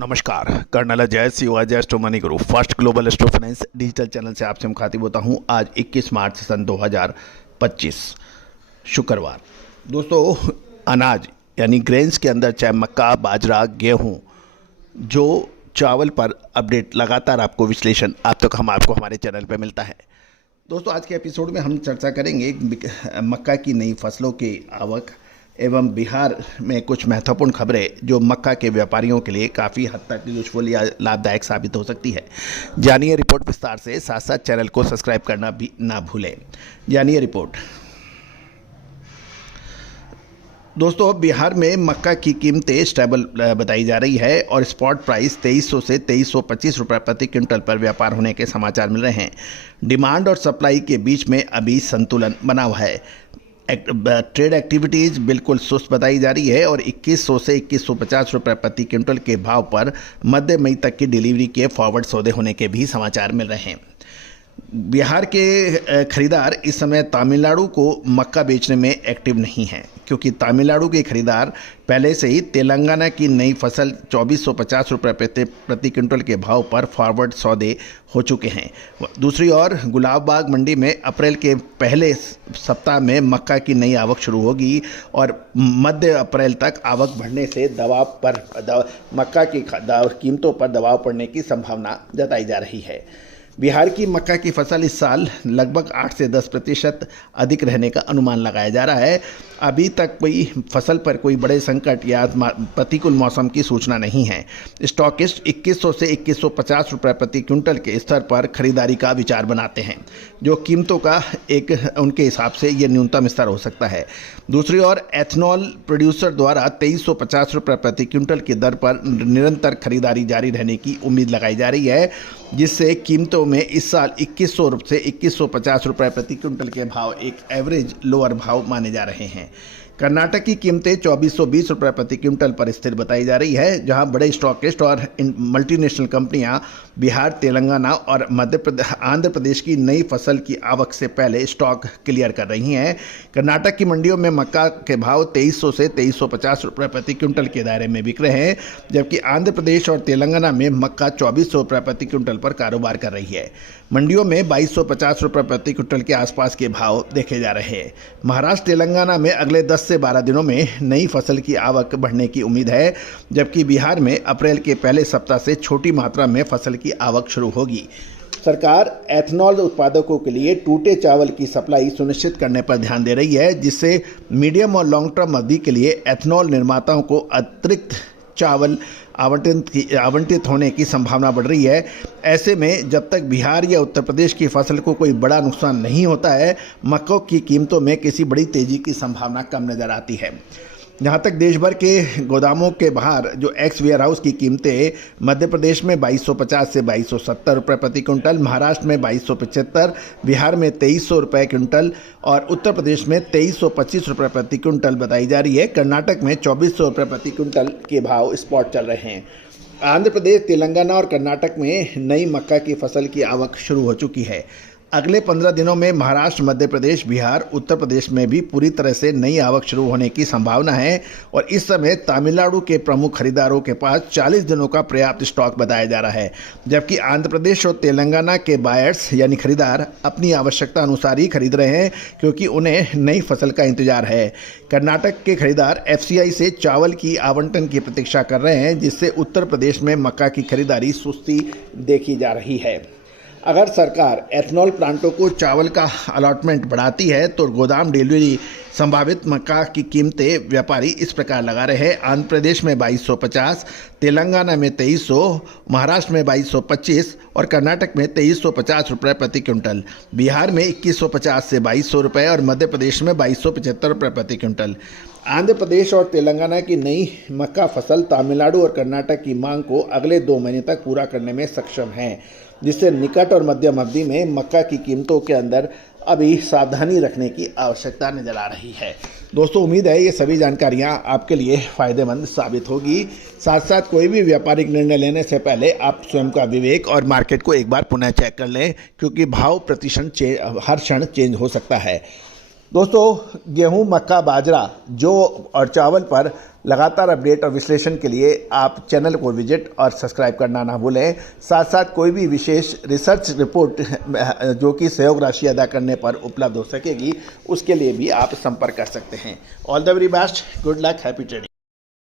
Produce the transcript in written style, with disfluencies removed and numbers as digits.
नमस्कार। Colonel Ajay Shivaji astro money guru first global astro finance digital channel से आपसे मुखातिब होता हूं। आज 21 मार्च सन 2025 शुक्रवार। दोस्तों, अनाज यानी ग्रेन्स के अंदर चाहे मक्का, बाजरा, गेहूं, जो चावल पर अपडेट लगातार आपको विश्लेषण अब तक आपको हमारे चैनल पर मिलता है। दोस्तों, आज के एपिसोड में हम चर्चा करेंगे मक्का की नई फसलों की आवक एवं बिहार में कुछ महत्वपूर्ण खबरें जो मक्का के व्यापारियों के लिए काफ़ी हद तक यूजफुल या लाभदायक साबित हो सकती है। जानिए रिपोर्ट विस्तार से, साथ साथ चैनल को सब्सक्राइब करना भी ना भूलें। जानिए रिपोर्ट। दोस्तों, बिहार में मक्का की कीमतें स्टेबल बताई जा रही है और स्पॉट प्राइस 2300 से 2325 रुपये प्रति क्विंटल पर व्यापार होने के समाचार मिल रहे हैं। डिमांड और सप्लाई के बीच में अभी संतुलन बना हुआ है। ट्रेड एक्टिविटीज़ बिल्कुल सुस्त बताई जा रही है और 2100 से 2150 रुपये प्रति क्विंटल के भाव पर मध्य मई तक की डिलीवरी के फॉरवर्ड सौदे होने के भी समाचार मिल रहे हैं। बिहार के खरीदार इस समय तमिलनाडु को मक्का बेचने में एक्टिव नहीं हैं, क्योंकि तमिलनाडु के खरीदार पहले से ही तेलंगाना की नई फसल 2450 रुपये प्रति क्विंटल के भाव पर फॉरवर्ड सौदे हो चुके हैं। दूसरी ओर गुलाबबाग मंडी में अप्रैल के पहले सप्ताह में मक्का की नई आवक शुरू होगी और मध्य अप्रैल तक आवक बढ़ने से मक्का की कीमतों पर दबाव पड़ने की संभावना जताई जा रही है। बिहार की मक्का की फसल इस साल लगभग 8 से 10% अधिक रहने का अनुमान लगाया जा रहा है। अभी तक कोई फसल पर कोई बड़े संकट या प्रतिकूल मौसम की सूचना नहीं है। स्टॉकिस्ट 2100 से 2150 रुपये प्रति क्विंटल के स्तर पर खरीदारी का विचार बनाते हैं, जो कीमतों का एक उनके हिसाब से ये न्यूनतम स्तर हो सकता है। दूसरी ओर एथनॉल प्रोड्यूसर द्वारा 2350 रुपये प्रति क्विंटल की दर पर निरंतर खरीदारी जारी रहने की उम्मीद लगाई जा रही है, जिससे कीमतों में इस साल 2100 से 2150 रुपये प्रति क्विंटल के भाव एक एवरेज लोअर भाव माने जा रहे हैं। कर्नाटक की कीमतें 2420 रुपये प्रति क्विंटल पर स्थिर बताई जा रही है, जहां बड़े स्टॉकिस्ट और मल्टीनेशनल कंपनियां बिहार, तेलंगाना और आंध्र प्रदेश की नई फसल की आवक से पहले स्टॉक क्लियर कर रही हैं। कर्नाटक की मंडियों में मक्का के भाव 2300 से 2350 रुपये प्रति क्विंटल के दायरे में बिक रहे हैं, जबकि आंध्र प्रदेश और तेलंगाना में मक्का 2400 रुपये प्रति क्विंटल पर कारोबार कर रही है। मंडियों में 2250 रुपये प्रति क्विंटल के आसपास के भाव देखे जा रहे हैं। महाराष्ट्र, तेलंगाना में अगले 10 से 12 दिनों में नई फसल की आवक बढ़ने की उम्मीद है, जबकि बिहार में अप्रैल के पहले सप्ताह से छोटी मात्रा में फसल की आवक शुरू होगी। सरकार एथनॉल उत्पादकों के लिए टूटे चावल की सप्लाई सुनिश्चित करने पर ध्यान दे रही है, जिससे मीडियम और लॉन्ग टर्म अवधि के लिए एथनॉल निर्माताओं को अतिरिक्त चावल आवंटित होने की संभावना बढ़ रही है। ऐसे में जब तक बिहार या उत्तर प्रदेश की फसल को कोई बड़ा नुकसान नहीं होता है, मक्कों की कीमतों में किसी बड़ी तेजी की संभावना कम नजर आती है। जहां तक देश भर के गोदामों के बाहर जो एक्स वेयर हाउस की कीमतें मध्य प्रदेश में 2250 से 2270 रुपये प्रति क्विंटल, महाराष्ट्र में 2275, बिहार में 2300 रुपये क्विंटल और उत्तर प्रदेश में 2325 रुपये प्रति क्विंटल बताई जा रही है। कर्नाटक में 2400 रुपये प्रति क्विंटल के भाव स्पॉट चल रहे हैं। आंध्र प्रदेश, तेलंगाना और कर्नाटक में नई मक्का की फसल की आवक शुरू हो चुकी है। अगले 15 दिनों में महाराष्ट्र, मध्य प्रदेश, बिहार, उत्तर प्रदेश में भी पूरी तरह से नई आवक शुरू होने की संभावना है और इस समय तमिलनाडु के प्रमुख खरीदारों के पास 40 दिनों का पर्याप्त स्टॉक बताया जा रहा है, जबकि आंध्र प्रदेश और तेलंगाना के बायर्स यानी खरीदार अपनी आवश्यकता अनुसार ही खरीद रहे हैं, क्योंकि उन्हें नई फसल का इंतजार है। कर्नाटक के खरीदार एफसीआई से चावल की आवंटन की प्रतीक्षा कर रहे हैं, जिससे उत्तर प्रदेश में मक्का की खरीदारी सुस्ती देखी जा रही है। अगर सरकार एथनॉल प्लांटों को चावल का अलॉटमेंट बढ़ाती है तो गोदाम डिलीवरी संभावित मक्का की कीमतें व्यापारी इस प्रकार लगा रहे हैं। आंध्र प्रदेश में 2250, तेलंगाना में 2300, महाराष्ट्र में 2225 और कर्नाटक में 2350 रुपये प्रति क्विंटल, बिहार में 2150 से 2200 रुपये और मध्य प्रदेश में 2275 रुपये प्रति क्विंटल। आंध्र प्रदेश और तेलंगाना की नई मक्का फसल तमिलनाडु और कर्नाटक की मांग को अगले 2 महीने तक पूरा करने में सक्षम है, जिससे निकट और मध्यम अवधि में मक्का की कीमतों के अंदर अभी सावधानी रखने की आवश्यकता नजर आ रही है। दोस्तों, उम्मीद है ये सभी जानकारियां आपके लिए फ़ायदेमंद साबित होगी। साथ साथ कोई भी व्यापारिक निर्णय लेने से पहले आप स्वयं का विवेक और मार्केट को एक बार पुनः चेक कर लें, क्योंकि भाव प्रतिक्षण हर क्षण चेंज हो सकता है। दोस्तों गेहूं, मक्का, बाजरा जो और चावल पर लगातार अपडेट और विश्लेषण के लिए आप चैनल को विजिट और सब्सक्राइब करना ना भूलें। साथ साथ कोई भी विशेष रिसर्च रिपोर्ट जो कि सहयोग राशि अदा करने पर उपलब्ध हो सकेगी, उसके लिए भी आप संपर्क कर सकते हैं। All the very best, good luck, happy trading.